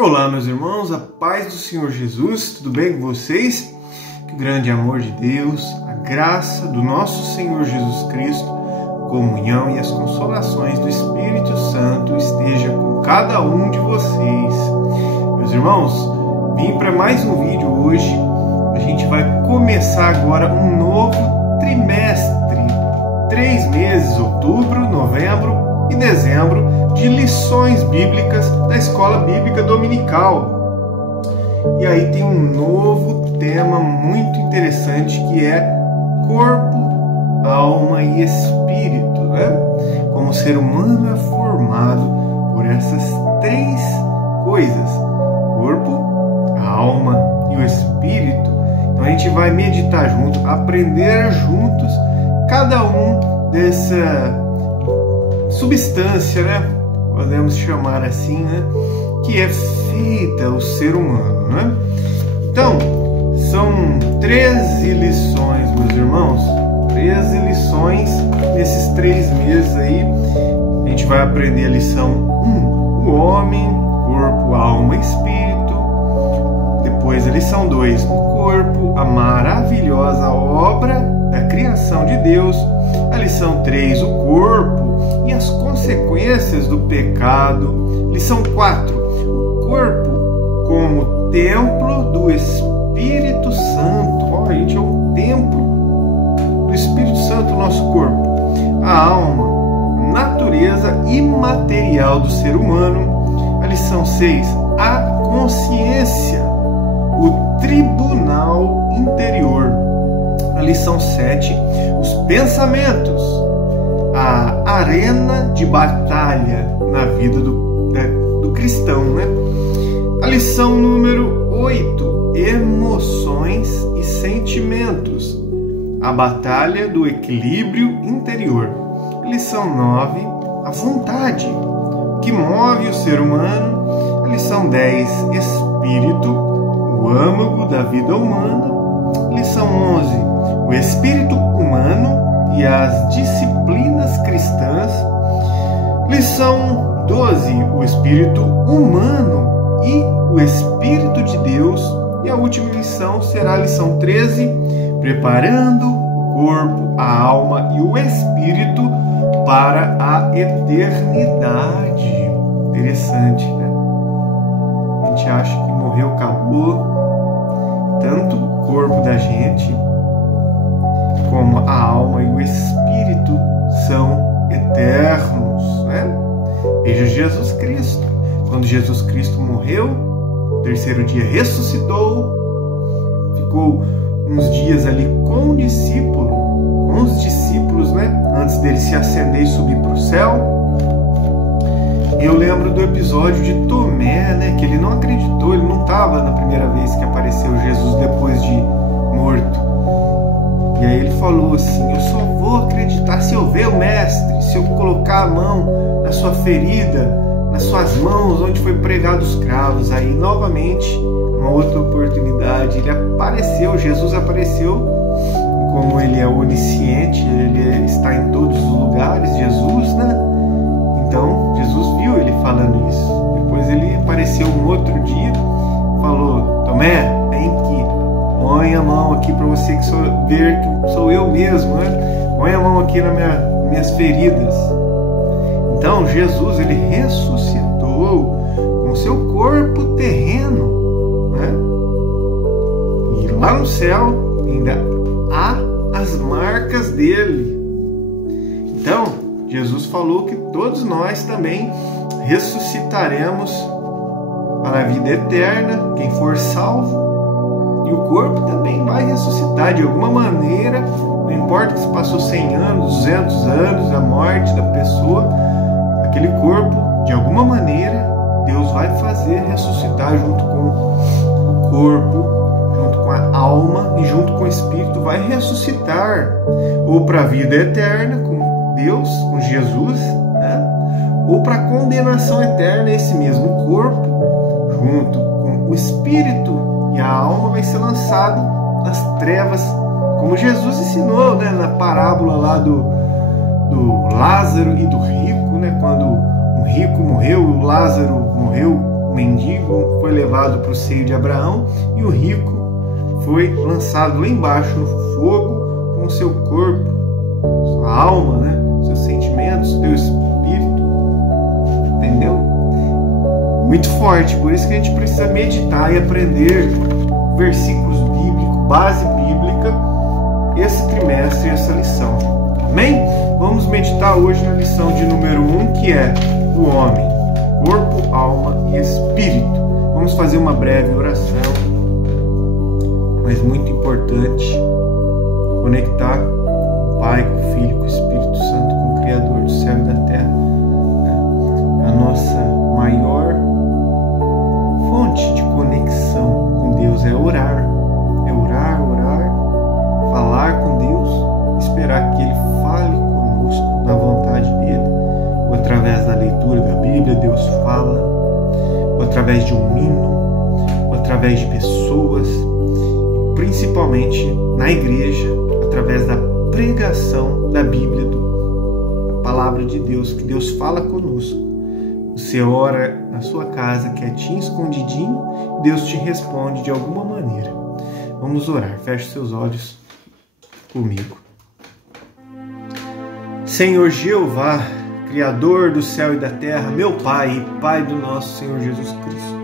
Olá, meus irmãos, a paz do Senhor Jesus, tudo bem com vocês? Que o grande amor de Deus, a graça do nosso Senhor Jesus Cristo, a comunhão e as consolações do Espírito Santo esteja com cada um de vocês. Meus irmãos, vim para mais um vídeo hoje. A gente vai começar agora um novo trimestre, 3 meses, outubro, novembro e dezembro, de lições bíblicas da Escola Bíblica Dominical. E aí tem um novo tema muito interessante que é corpo, alma e espírito, né? Como o ser humano é formado por essas 3 coisas: corpo, a alma e o espírito. Então a gente vai meditar junto, aprender juntos cada um dessa substância, né? Podemos chamar assim, né? Que é feita o ser humano, né? Então, são 13 lições, meus irmãos. 13 lições nesses 3 meses aí. A gente vai aprender a lição 1, o homem, corpo, alma e espírito. Depois a lição 2, o corpo, a maravilhosa obra da criação de Deus. A lição 3, o corpo e as consequências do pecado. Lição 4, o corpo como templo do Espírito Santo. A gente é um templo do Espírito Santo, nosso corpo. A alma, natureza imaterial do ser humano. A lição 6, a consciência, o tribunal interior. A lição 7, os pensamentos, a arena de batalha na vida do cristão, né? A lição número 8, emoções e sentimentos, a batalha do equilíbrio interior. A lição 9, a vontade, que move o ser humano. A lição 10, espírito, o âmago da vida humana. A lição 11, o espírito humano e as disciplinas cristãs. Lição 12, o espírito humano e o Espírito de Deus. E a última lição será a lição 13, preparando o corpo, a alma e o espírito para a eternidade. Interessante, né? A gente acha que morreu, acabou. Tanto o corpo da gente como a alma e o espírito são eternos, né? Veja Jesus Cristo. Quando Jesus Cristo morreu, no 3º dia ressuscitou, ficou uns dias ali com os discípulos, né? Antes dele se acender e subir para o céu. Eu lembro do episódio de Tomé, né? Que ele não acreditou, ele não estava na primeira vez que apareceu Jesus depois de morto. E aí ele falou assim: eu só vou acreditar se eu ver o Mestre, se eu colocar a mão na sua ferida, nas suas mãos onde foi pregado os cravos. Aí novamente, uma outra oportunidade, ele apareceu, Jesus apareceu. E como ele é onisciente, ele está em todos os lugares, Jesus, né? Então Jesus viu ele falando isso. Depois ele apareceu um outro dia, falou: Tomé, vem aqui, põe a mão aqui para você ver que sou eu mesmo, né? Põe a mão aqui nas minhas feridas. Então Jesus, ele ressuscitou com seu corpo terreno, né? E lá no céu ainda há as marcas dele. Então Jesus falou que todos nós também ressuscitaremos para a vida eterna, quem for salvo. E o corpo também vai ressuscitar de alguma maneira, não importa que se passou 100 anos, 200 anos, a morte da pessoa, aquele corpo, de alguma maneira, Deus vai fazer ressuscitar junto com o corpo, junto com a alma e junto com o espírito, vai ressuscitar, ou para a vida eterna com Deus, com Jesus, né? Ou para a condenação eterna, esse mesmo corpo, junto com o espírito. E a alma vai ser lançada nas trevas, como Jesus ensinou, né, na parábola lá do Lázaro e do rico, né, quando um rico morreu e o Lázaro morreu mendigo foi levado para o seio de Abraão e o rico foi lançado lá embaixo no fogo com o seu corpo, sua alma, seus sentimentos, seu espírito. Entendeu? Muito forte, por isso que a gente precisa meditar e aprender versículos bíblicos, base bíblica, esse trimestre, essa lição. Amém? Vamos meditar hoje na lição de número 1, que é o homem, corpo, alma e espírito. Vamos fazer uma breve oração, mas muito importante, conectar com o Pai, com o Filho, com o Espírito Santo, com o Criador do céu e da terra. A nossa maior fonte de conexão com Deus é orar, falar com Deus, esperar que Ele fale conosco na vontade dEle, ou através da leitura da Bíblia, Deus fala, ou através de um hino, ou através de pessoas, e principalmente na igreja, através da pregação da Bíblia, da palavra de Deus, que Deus fala conosco. Você ora na sua casa, quietinho, escondidinho, Deus te responde de alguma maneira. Vamos orar. Feche seus olhos comigo. Senhor Jeová, Criador do céu e da terra, meu Pai e Pai do nosso Senhor Jesus Cristo,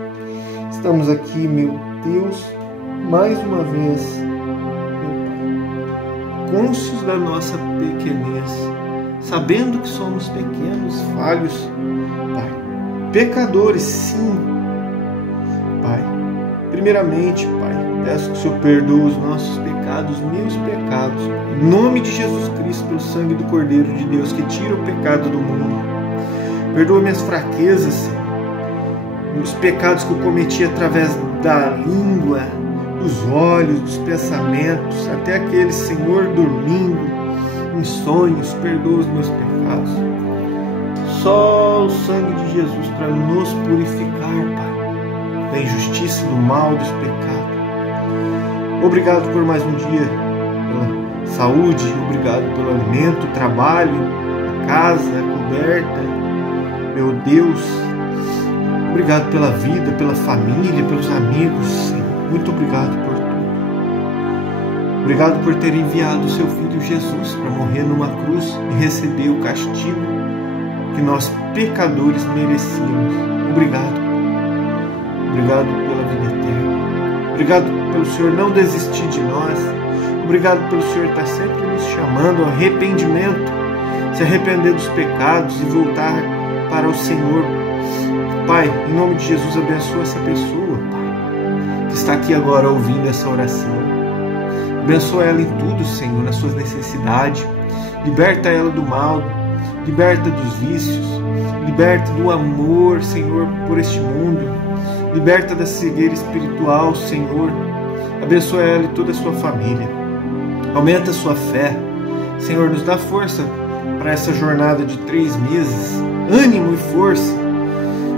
estamos aqui, meu Deus, mais uma vez, cônscios da nossa pequenez, sabendo que somos pequenos, falhos, Pai, pecadores, sim, Pai. Primeiramente, Pai, peço que o Senhor perdoe os nossos pecados, meus pecados, em nome de Jesus Cristo, pelo sangue do Cordeiro de Deus, que tira o pecado do mundo. Perdoa minhas fraquezas, Senhor, os pecados que eu cometi através da língua, dos olhos, dos pensamentos, até aqueles, Senhor, dormindo, em sonhos. Perdoa os meus pecados. Só o sangue de Jesus para nos purificar, Pai, da injustiça, do mal, dos pecados. Obrigado por mais um dia, pela saúde, obrigado pelo alimento, trabalho, a casa, a coberta. Meu Deus, obrigado pela vida, pela família, pelos amigos, Senhor. Muito obrigado por tudo. Obrigado por ter enviado o seu Filho Jesus para morrer numa cruz e receber o castigo que nós, pecadores, merecíamos. Obrigado. Obrigado pela vida eterna. Obrigado pelo Senhor não desistir de nós. Obrigado pelo Senhor estar sempre nos chamando ao arrependimento, se arrepender dos pecados e voltar para o Senhor. Pai, em nome de Jesus, abençoa essa pessoa, Pai, que está aqui agora ouvindo essa oração. Abençoa ela em tudo, Senhor, nas suas necessidades. Liberta ela do mal, liberta dos vícios, liberta do amor, Senhor, por este mundo. Liberta da cegueira espiritual, Senhor. Abençoa ela e toda a sua família. Aumenta a sua fé. Senhor, nos dá força para essa jornada de 3 meses. Ânimo e força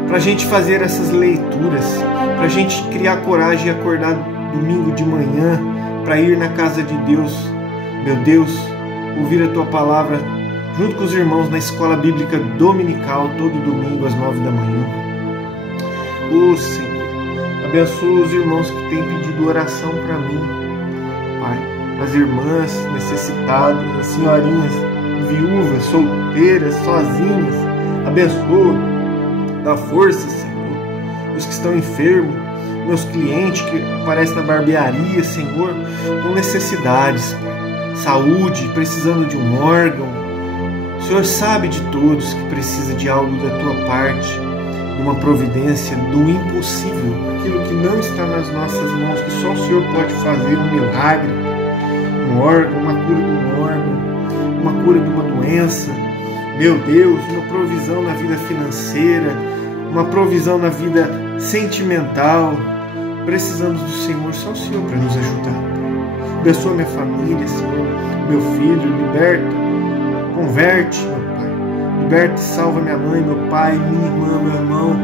para a gente fazer essas leituras, para a gente criar coragem e acordar domingo de manhã para ir na casa de Deus. Meu Deus, ouvir a Tua palavra junto com os irmãos na escola bíblica dominical, todo domingo às 9 da manhã. Ô Senhor, abençoa os irmãos que têm pedido oração para mim, Pai, as irmãs necessitadas, as senhorinhas viúvas, solteiras, sozinhas. Abençoa, dá força, Senhor, os que estão enfermos, meus clientes que aparecem na barbearia, Senhor, com necessidades, Pai, saúde, precisando de um órgão. O Senhor sabe de todos que precisa de algo da Tua parte, de uma providência, do impossível, aquilo que não está nas nossas mãos, que só o Senhor pode fazer, um milagre, um órgão, uma cura de um órgão, uma cura de uma doença. Meu Deus, uma provisão na vida financeira, uma provisão na vida sentimental. Precisamos do Senhor, só o Senhor para nos ajudar. Abençoa minha família, Senhor, meu filho, liberta, converte, meu Pai. Liberta e salva minha mãe, meu pai, minha irmã, meu irmão,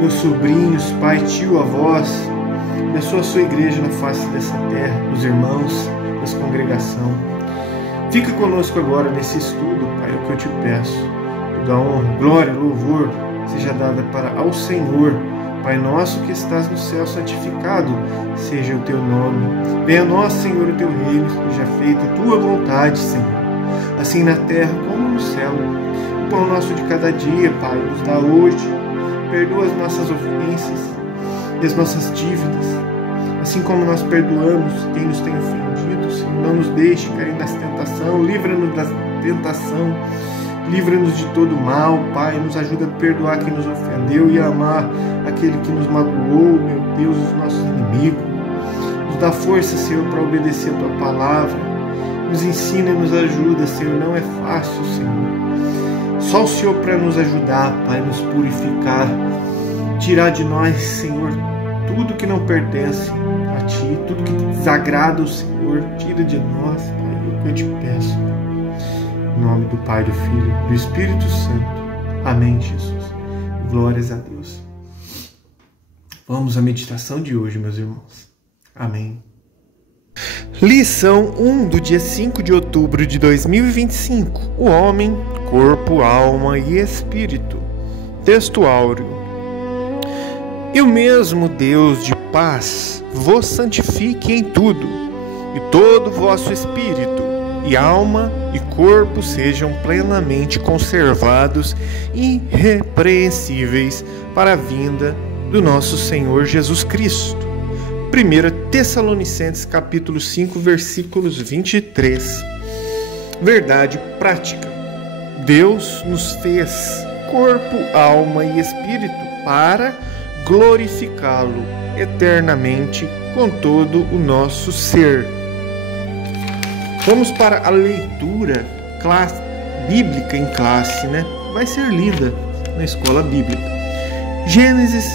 meus sobrinhos, pai, tio, avós. Abençoa a sua igreja na face dessa terra, os irmãos, essa congregação. Fica conosco agora nesse estudo, Pai, é o que eu te peço. Toda honra, glória, louvor seja dada ao Senhor, Pai nosso que estás no céu, santificado seja o teu nome. Venha a nós, Senhor, o teu reino, seja feita a tua vontade, Senhor, assim na terra como no céu. O pão nosso de cada dia, Pai, nos dá hoje. Perdoa as nossas ofensas e as nossas dívidas, assim como nós perdoamos quem nos tem ofendido, Senhor. Não nos deixe cair na tentação, livra-nos da tentação, livra-nos de todo mal, Pai. Nos ajuda a perdoar quem nos ofendeu e a amar aquele que nos magoou, meu Deus, os nossos inimigos. Nos dá força, Senhor, para obedecer a tua palavra. Nos ensina e nos ajuda, Senhor. Não é fácil, Senhor. Só o Senhor para nos ajudar, Pai, nos purificar, tirar de nós, Senhor, tudo que não pertence a Ti, tudo que desagrada o Senhor, tira de nós, Pai, é o que eu te peço. Em nome do Pai, do Filho e do Espírito Santo. Amém, Jesus. Glórias a Deus. Vamos à meditação de hoje, meus irmãos. Amém. Lição 1 do dia 5 de outubro de 2025. O homem, corpo, alma e espírito. Texto áureo. E o mesmo Deus de paz vos santifique em tudo, e todo vosso espírito, e alma e corpo sejam plenamente conservados e irrepreensíveis para a vinda do nosso Senhor Jesus Cristo. 1 Tessalonicenses capítulo 5, versículos 23. Verdade prática. Deus nos fez corpo, alma e espírito para glorificá-lo eternamente com todo o nosso ser. Vamos para a leitura bíblica em classe, né? Vai ser lida na escola bíblica. Gênesis,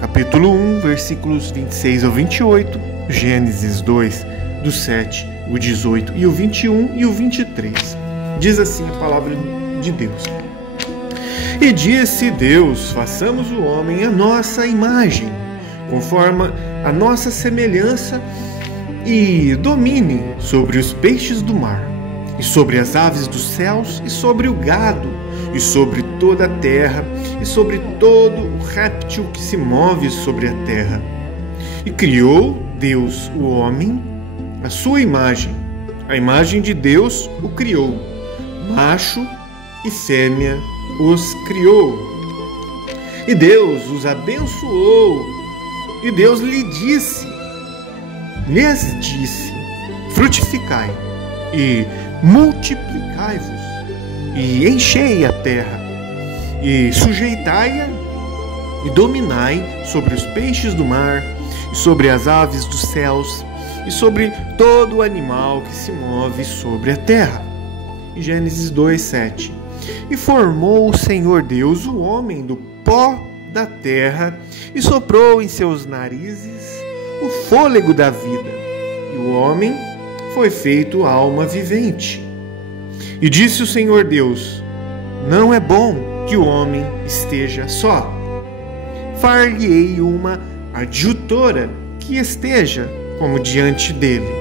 capítulo 1, versículos 26 ao 28. Gênesis 2, do 7, o 18 e o 21 e o 23. Diz assim a palavra de Deus. E disse Deus, façamos o homem à nossa imagem, conforme a nossa semelhança, e domine sobre os peixes do mar, e sobre as aves dos céus, e sobre o gado, e sobre toda a terra, e sobre todo o réptil que se move sobre a terra. E criou Deus o homem à sua imagem. A imagem de Deus o criou. Macho e fêmea os criou. E Deus os abençoou. E Deus lhes disse, frutificai e multiplicai-vos, e enchei a terra, e sujeitai-a, e dominai sobre os peixes do mar, e sobre as aves dos céus, e sobre todo o animal que se move sobre a terra. Gênesis 2, 7. E formou o Senhor Deus o homem do pó da terra, e soprou em seus narizes o fôlego da vida, e o homem foi feito alma vivente. E disse o Senhor Deus, não é bom que o homem esteja só. Far-lhe-ei uma adjutora que esteja como diante dele.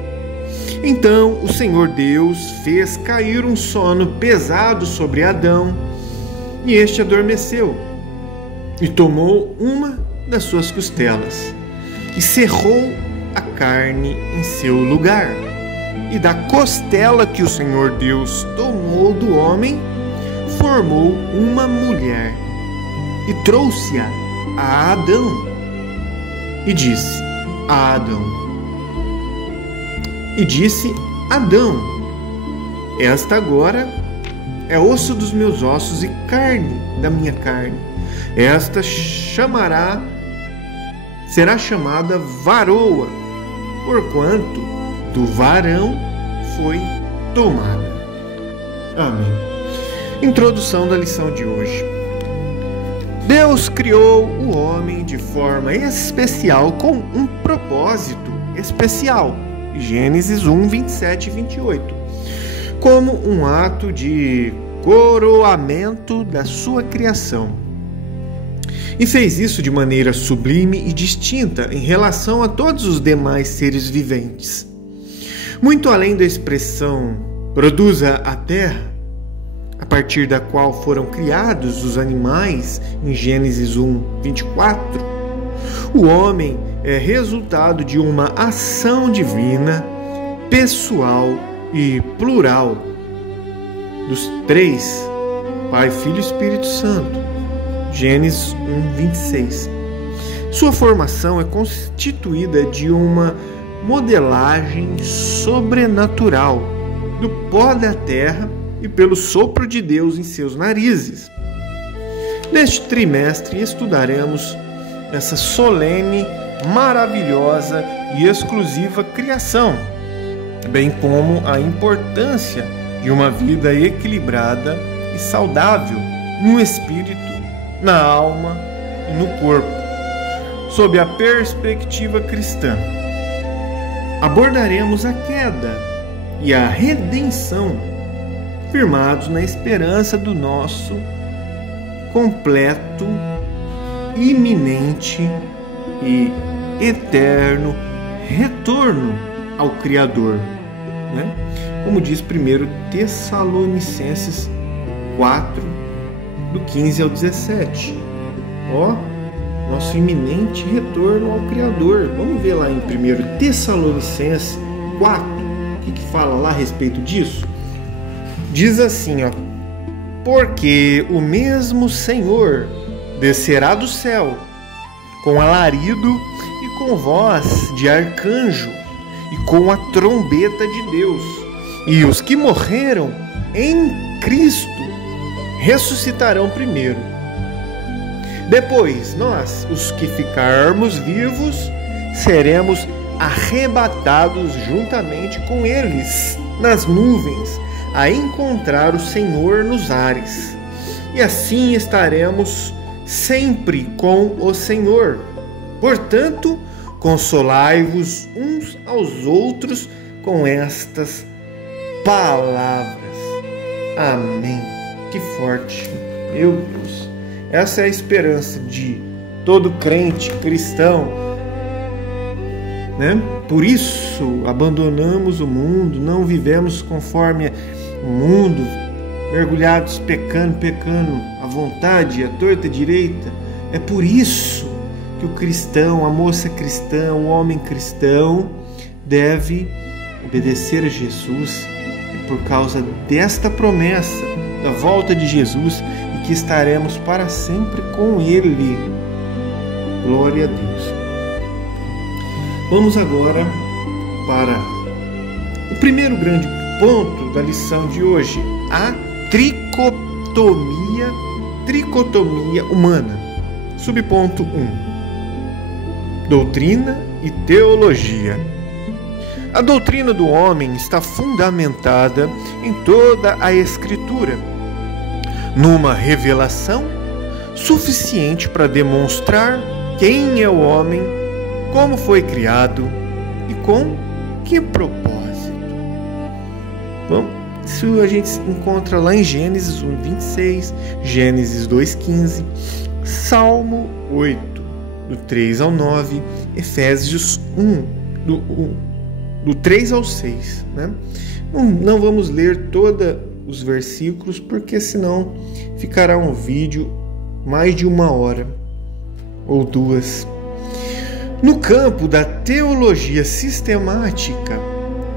Então o Senhor Deus fez cair um sono pesado sobre Adão, e este adormeceu, e tomou uma das suas costelas, e cerrou a carne em seu lugar. E da costela que o Senhor Deus tomou do homem, formou uma mulher, e trouxe-a a Adão. E disse a Adão, esta agora é osso dos meus ossos e carne da minha carne. Esta será chamada varoa, porquanto do varão foi tomada. Amém. Introdução da lição de hoje. Deus criou o homem de forma especial com um propósito especial. Gênesis 1, 27 e 28. Como um ato de coroamento da sua criação. E fez isso de maneira sublime e distinta em relação a todos os demais seres viventes. Muito além da expressão produza a terra, a partir da qual foram criados os animais, em Gênesis 1, 24, O homem é resultado de uma ação divina, pessoal e plural dos três, Pai, Filho e Espírito Santo. Gênesis 1:26. Sua formação é constituída de uma modelagem sobrenatural do pó da terra e pelo sopro de Deus em seus narizes. Neste trimestre estudaremos essa solene, maravilhosa e exclusiva criação, bem como a importância de uma vida equilibrada e saudável no espírito, na alma e no corpo, sob a perspectiva cristã. Abordaremos a queda e a redenção, firmados na esperança do nosso completo, iminente e eterno retorno ao Criador, né? Como diz 1 Tessalonicenses 4, do 15 ao 17. Nosso iminente retorno ao Criador. Vamos ver lá em 1 Tessalonicenses 4, o que fala lá a respeito disso? Diz assim, porque o mesmo Senhor descerá do céu com alarido e com voz de arcanjo e com a trombeta de Deus, e os que morreram em Cristo ressuscitarão primeiro. Depois, nós, os que ficarmos vivos, seremos arrebatados juntamente com eles nas nuvens, a encontrar o Senhor nos ares. E assim estaremos sempre com o Senhor. Portanto, consolai-vos uns aos outros com estas palavras. Amém. Que forte. Meu Deus. Essa é a esperança de todo crente cristão, né? Por isso abandonamos o mundo, não vivemos conforme o mundo, mergulhados pecando à vontade, à torta e à direita. É por isso que o cristão, a moça cristã, o homem cristão deve obedecer a Jesus. É por causa desta promessa da volta de Jesus e que estaremos para sempre com Ele. Glória a Deus. Vamos agora para o primeiro grande ponto da lição de hoje, a tricotomia humana. Subponto 1. Doutrina e teologia. A doutrina do homem está fundamentada em toda a Escritura, numa revelação suficiente para demonstrar quem é o homem, como foi criado e com que propósito. Bom, isso a gente encontra lá em Gênesis 1:26, Gênesis 2:15, Salmo 8, do 3 ao 9, Efésios 1, do 3 ao 6. Né? Não vamos ler todos os versículos, porque senão ficará um vídeo mais de 1 hora ou 2. No campo da teologia sistemática,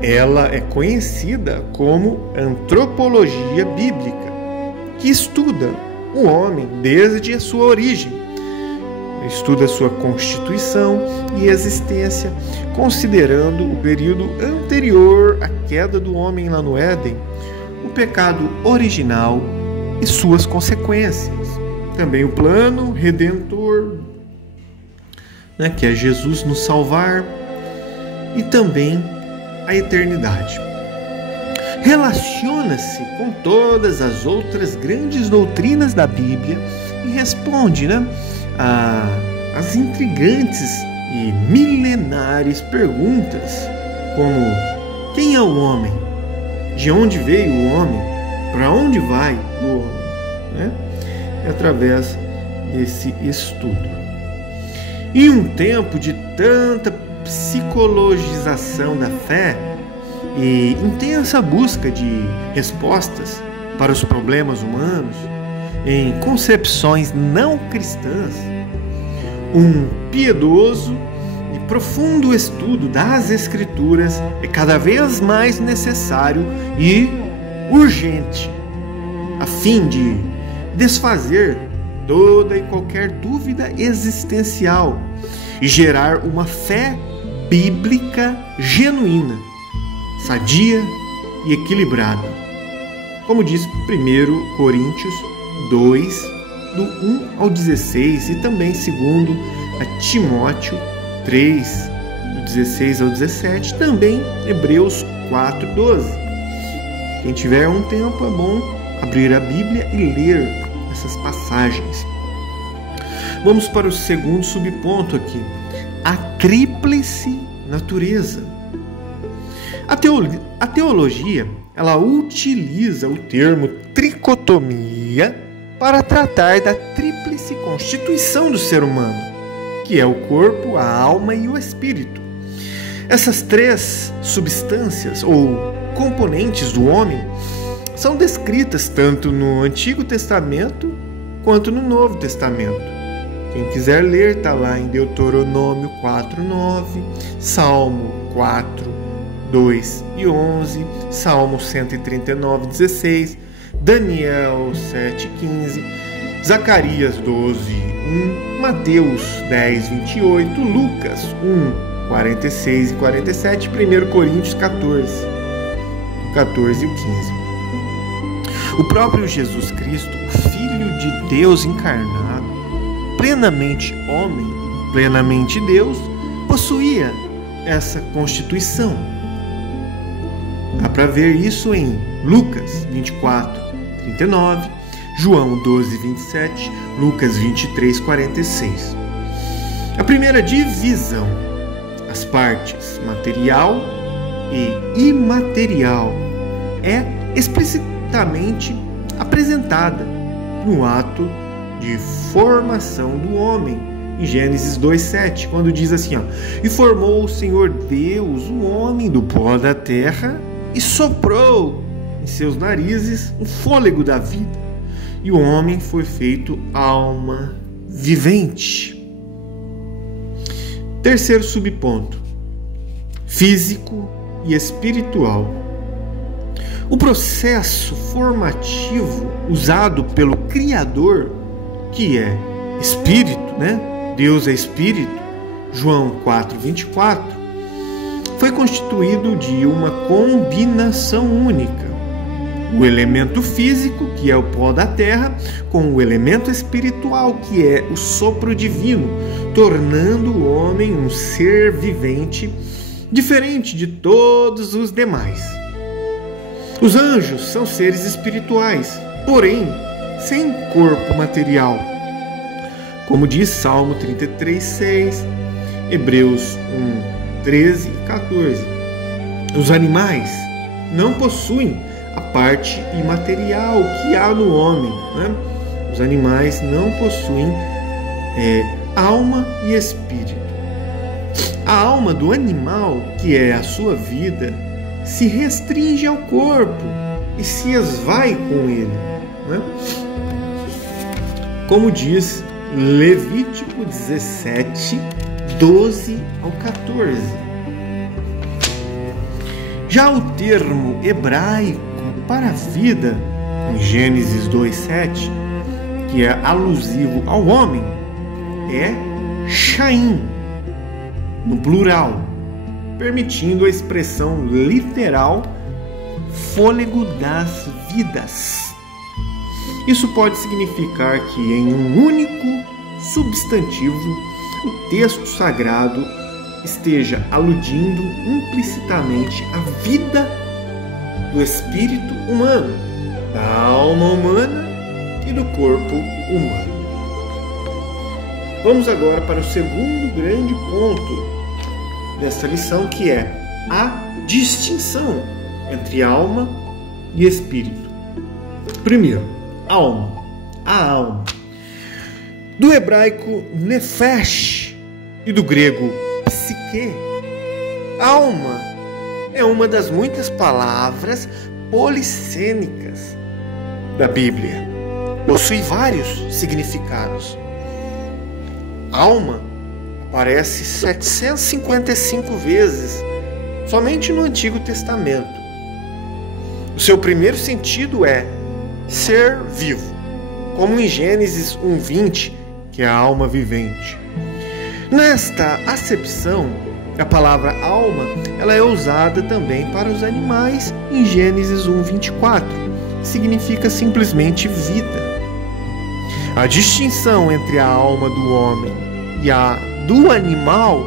ela é conhecida como antropologia bíblica, que estuda o homem desde a sua origem, estuda sua constituição e existência, considerando o período anterior à queda do homem lá no Éden, o pecado original e suas consequências. Também o plano redentor, que é Jesus nos salvar, e também a eternidade. Relaciona-se com todas as outras grandes doutrinas da Bíblia e responde às intrigantes e milenares perguntas como: quem é o homem? De onde veio o homem? Para onde vai o homem? É através desse estudo. Em um tempo de tanta psicologização da fé e intensa busca de respostas para os problemas humanos em concepções não cristãs, Um piedoso e profundo estudo das Escrituras é cada vez mais necessário e urgente, a fim de desfazer toda e qualquer dúvida existencial e gerar uma fé bíblica genuína, sadia e equilibrada. Como diz 1 Coríntios 2, do 1 ao 16, e também 2 Timóteo 3, do 16 ao 17, também Hebreus 4, 12. Quem tiver um tempo, é bom abrir a Bíblia e ler essas passagens. Vamos para o segundo subponto aqui: a tríplice natureza. A teologia, ela utiliza o termo tricotomia para tratar da tríplice constituição do ser humano, que é o corpo, a alma e o espírito. Essas três substâncias ou componentes do homem são descritas tanto no Antigo Testamento quanto no Novo Testamento. Quem quiser ler, está lá em Deuteronômio 4:9, Salmo 4:2 e 11, Salmo 139:16, Daniel 7:15, Zacarias 12:1, Mateus 10:28, Lucas 1:46 e 47, 1 Coríntios 14 e 15. O próprio Jesus Cristo, o Filho de Deus encarnado, plenamente homem, plenamente Deus, possuía essa constituição. Dá para ver isso em Lucas 24:39, João 12:27, Lucas 23:46. A primeira divisão, as partes material e imaterial, é explicitamente apresentada no ato de formação do homem, em Gênesis 2:7, quando diz assim: e formou o Senhor Deus o homem do pó da terra e soprou em seus narizes o fôlego da vida, e o homem foi feito alma vivente. Terceiro subponto: físico e espiritual. O processo formativo usado pelo Criador, que é Espírito, né? Deus é Espírito, João 4:24, foi constituído de uma combinação única. O elemento físico, que é o pó da terra, com o elemento espiritual, que é o sopro divino, tornando o homem um ser vivente diferente de todos os demais. Os anjos são seres espirituais, porém sem corpo material, como diz Salmo 33:6, Hebreus 1:13 e 14. Os animais não possuem a parte imaterial que há no homem, né? Os animais não possuem alma e espírito. A alma do animal, que é a sua vida, se restringe ao corpo e se esvai com ele, né? Como diz Levítico 17:12 ao 14. Já o termo hebraico para a vida, em Gênesis 2:7, que é alusivo ao homem, é Shaim, no plural, permitindo a expressão literal fôlego das vidas. Isso pode significar que em um único substantivo o texto sagrado esteja aludindo implicitamente à vida do espírito humano, da alma humana e do corpo humano. Vamos agora para o segundo grande ponto desta lição, que é a distinção entre alma e espírito. Primeiro, alma. A alma. Do hebraico nefesh e do grego psique, alma é uma das muitas palavras polissêmicas da Bíblia. Possui vários significados. alma aparece 755 vezes somente no Antigo Testamento. O seu primeiro sentido é ser vivo, como em Gênesis 1:20, que é a alma vivente. Nesta acepção, a palavra alma ela é usada também para os animais em Gênesis 1:24, que significa simplesmente vida. A distinção entre a alma do homem e a do animal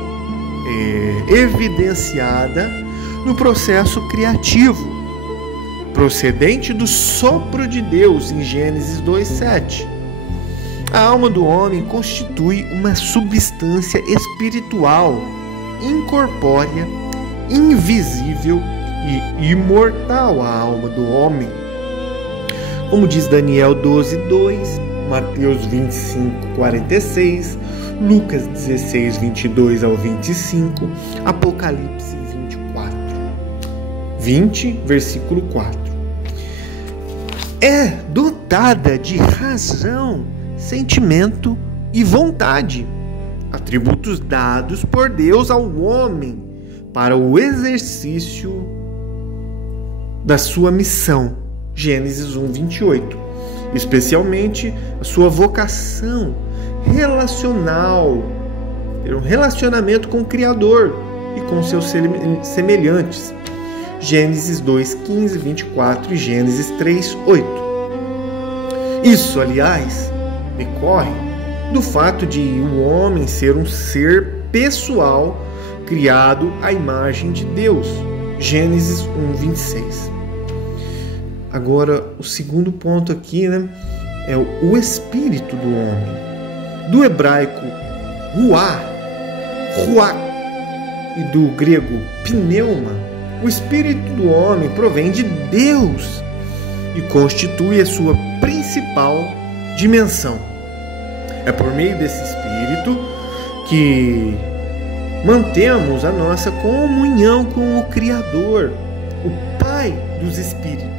é evidenciada no processo criativo, procedente do sopro de Deus em Gênesis 2:7. A alma do homem constitui uma substância espiritual, incorpórea, invisível e imortal. A alma do homem, como diz Daniel 12:2, Mateus 25:46, Lucas 16:22 ao 25, Apocalipse 20, versículo 4. É dotada de razão, sentimento e vontade, atributos dados por Deus ao homem para o exercício da sua missão, Gênesis 1:28, especialmente a sua vocação relacional, ter um relacionamento com o Criador e com seus semelhantes, Gênesis 2:15, 24 e Gênesis 3:8. Isso, aliás, decorre do fato de o homem ser um ser pessoal criado à imagem de Deus, Gênesis 1:26. Agora, o segundo ponto aqui, é o espírito do homem. Do hebraico ruach e do grego pneuma, o espírito do homem provém de Deus e constitui a sua principal dimensão. É por meio desse espírito que mantemos a nossa comunhão com o Criador, o Pai dos Espíritos.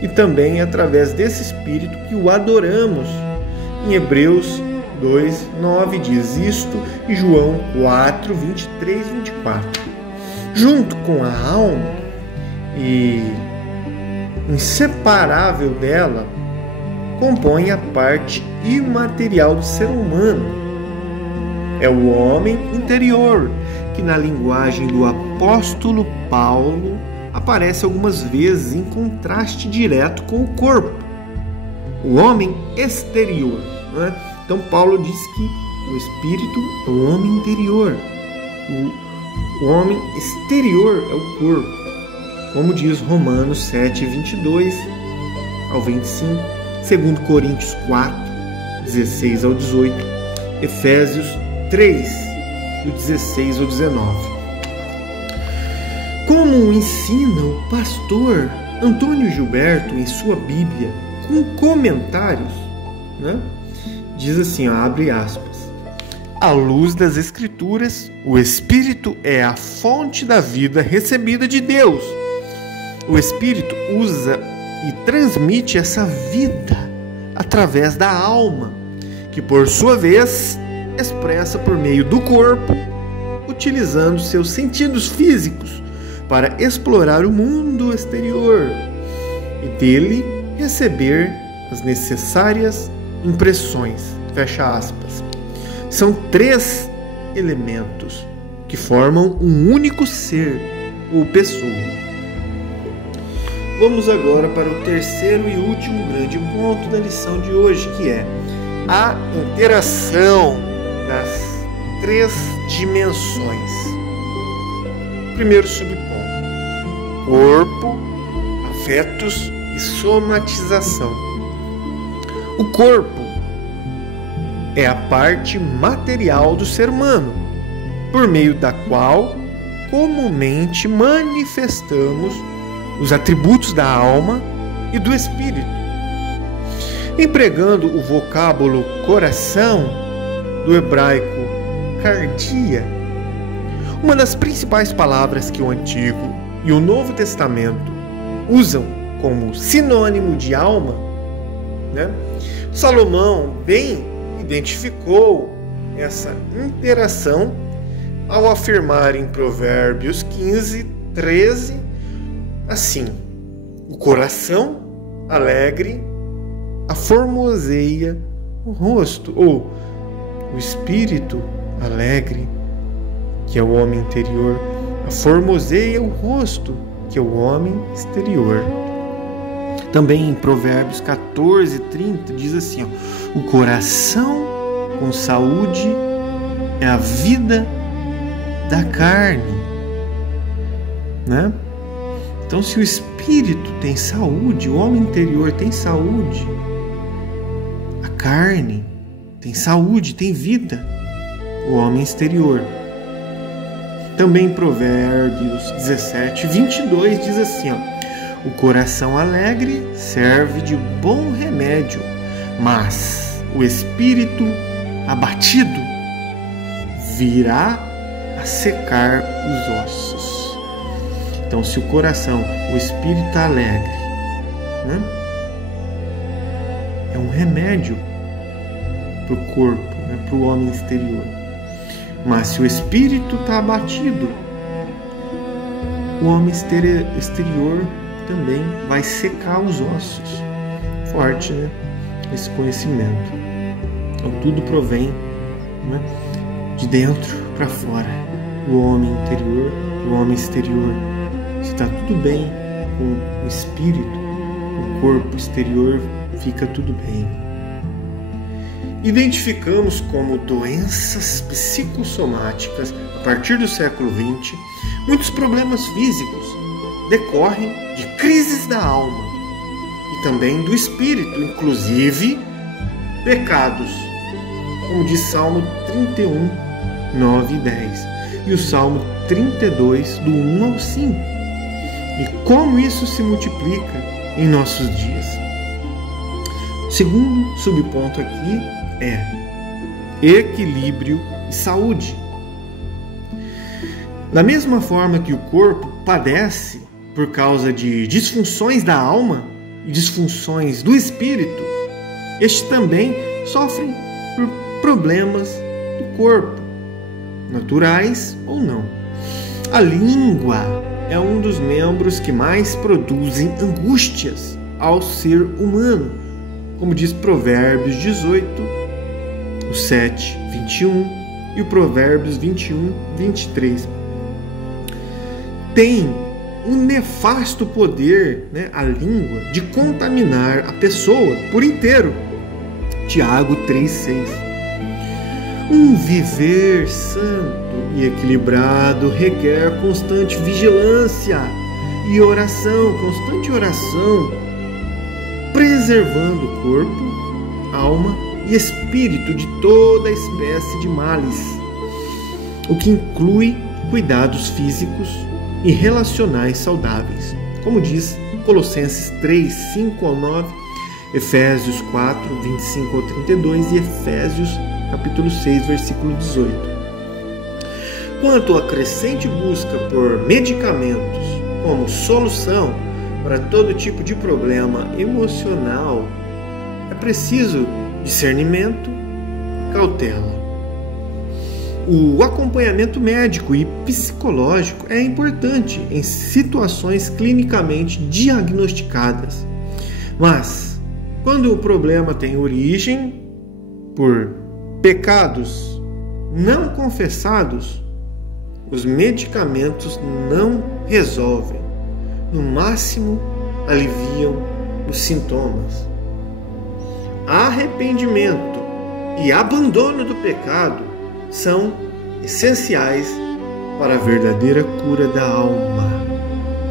E também é através desse espírito que o adoramos. Em Hebreus 2:9 diz isto e João 4:23 e 24. Junto com a alma e inseparável dela, compõe a parte imaterial do ser humano. É o homem interior, que na linguagem do apóstolo Paulo aparece algumas vezes em contraste direto com o corpo. O homem exterior. Então Paulo diz que o espírito é o homem interior. O homem exterior é o corpo. Como diz Romanos 7:22 ao 25, 2 Coríntios 4:16 ao 18, Efésios 3, do 16 ao 19. Como ensina o pastor Antônio Gilberto em sua Bíblia, com comentários, diz assim, abre aspas: à luz das Escrituras, o Espírito é a fonte da vida recebida de Deus. O Espírito usa e transmite essa vida através da alma, que por sua vez expressa por meio do corpo, utilizando seus sentidos físicos para explorar o mundo exterior e dele receber as necessárias impressões. Fecha aspas. São 3 elementos que formam um único ser ou pessoa. Vamos agora para o terceiro e último grande ponto da lição de hoje, que é a interação das 3 dimensões. Primeiro subponto: corpo, afetos e somatização. O corpo é a parte material do ser humano, por meio da qual comumente manifestamos os atributos da alma e do espírito. Empregando o vocábulo coração, do hebraico cardia, uma das principais palavras que o Antigo e o Novo Testamento usam como sinônimo de alma, Salomão bem identificou essa interação ao afirmar em Provérbios 15, 13, assim: o coração alegre aformoseia o rosto, ou o espírito alegre, que é o homem interior, aformoseia o rosto, que é o homem exterior. Também em Provérbios 14, 30 diz assim: ó, o coração com saúde é a vida da carne, né? Então, se o espírito tem saúde, o homem interior tem saúde, a carne tem saúde, tem vida, o homem exterior. Também em Provérbios 17, 22 diz assim: ó, o coração alegre serve de bom remédio, mas o espírito abatido virá a secar os ossos. Então, se o coração, o espírito alegre, né, é um remédio para o corpo, né, para o homem exterior. Mas se o espírito está abatido, o homem exterior também vai secar os ossos. Forte, né? Esse conhecimento. Então tudo provém, né, de dentro para fora. O homem interior, o homem exterior. Se está tudo bem com o espírito, o corpo exterior fica tudo bem. Identificamos como doenças psicossomáticas, a partir do século XX, muitos problemas físicos decorrem de crises da alma e também do espírito, inclusive pecados, como diz Salmo 31, 9 e 10, e o Salmo 32, do 1 ao 5. E como isso se multiplica em nossos dias. O segundo subponto aqui é equilíbrio e saúde. Da mesma forma que o corpo padece por causa de disfunções da alma e disfunções do espírito, este também sofre por problemas do corpo, naturais ou não. A língua é um dos membros que mais produzem angústias ao ser humano, como diz Provérbios 18, o 7, 21 e o Provérbios 21, 23. Tem um nefasto poder, né, a língua, de contaminar a pessoa por inteiro. Tiago 3,6. Um viver santo e equilibrado requer constante vigilância e oração, constante oração, preservando o corpo, alma e espírito de toda espécie de males, o que inclui cuidados físicos e relacionais saudáveis, como diz Colossenses 3, 5 ao 9, Efésios 4, 25 ao 32 e Efésios capítulo 6, versículo 18. Quanto à crescente busca por medicamentos como solução para todo tipo de problema emocional, é preciso discernimento e cautela. O acompanhamento médico e psicológico é importante em situações clinicamente diagnosticadas, mas quando o problema tem origem por pecados não confessados, os medicamentos não resolvem, no máximo aliviam os sintomas. Arrependimento e abandono do pecado são essenciais para a verdadeira cura da alma,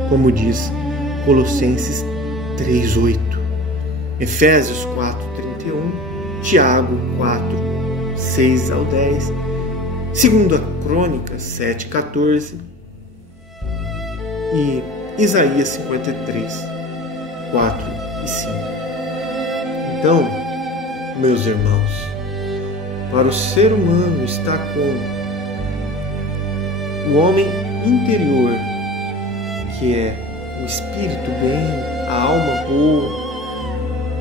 como diz Colossenses 3:8, Efésios 4:31, Tiago 4:6 ao 10, 2 Crônicas 7:14 e Isaías 53, 4 e 5. Então, meus irmãos, para o ser humano estar com o homem interior, que é o espírito bem, a alma boa,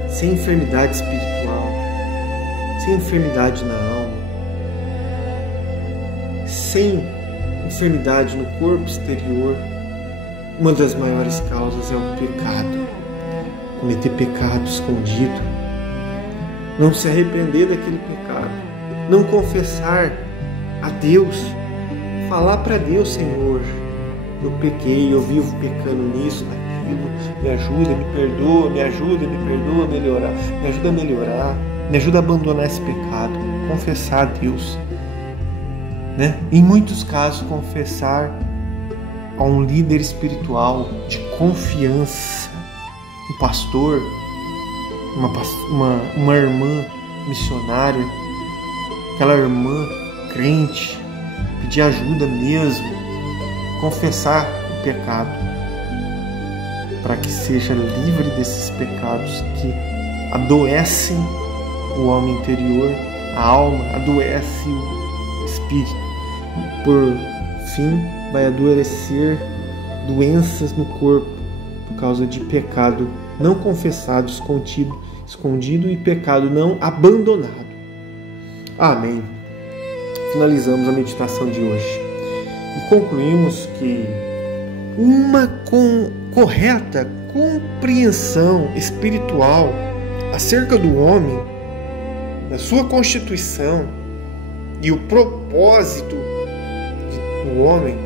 sem enfermidade espiritual, sem enfermidade na alma, sem enfermidade no corpo exterior. Uma das maiores causas é o pecado, cometer pecado escondido, não se arrepender daquele pecado, não confessar a Deus, falar para Deus: Senhor, eu pequei, eu vivo pecando nisso, naquilo, me ajuda, me perdoa, me ajuda, me perdoa a melhorar, me ajuda a melhorar, me ajuda a abandonar esse pecado, confessar a Deus, né? Em muitos casos, confessar a um líder espiritual de confiança, um pastor, uma irmã missionária, aquela irmã crente, pedir ajuda mesmo, confessar o pecado, para que seja livre desses pecados que adoecem o homem interior, a alma, adoece o espírito. Por fim, vai adoecer doenças no corpo por causa de pecado não confessado, escondido e pecado não abandonado. Amém. Finalizamos a meditação de hoje e concluímos que uma correta compreensão espiritual acerca do homem, da sua constituição e o propósito do homem,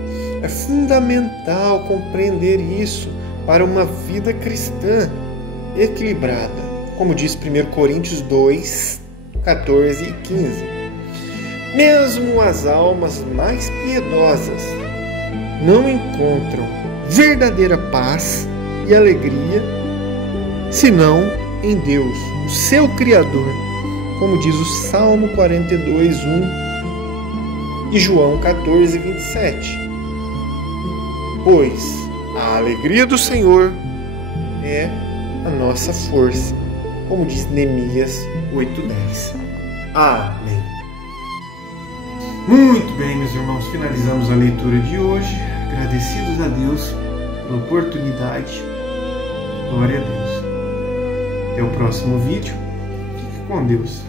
é fundamental compreender isso para uma vida cristã equilibrada, como diz 1 Coríntios 2, 14 e 15. Mesmo as almas mais piedosas não encontram verdadeira paz e alegria senão em Deus, o seu Criador, como diz o Salmo 42, 1 e João 14, 27. Pois a alegria do Senhor é a nossa força, como diz Neemias 8:10. Amém. Muito bem, meus irmãos, finalizamos a leitura de hoje, agradecidos a Deus pela oportunidade. Glória a Deus. Até o próximo vídeo. Fique com Deus.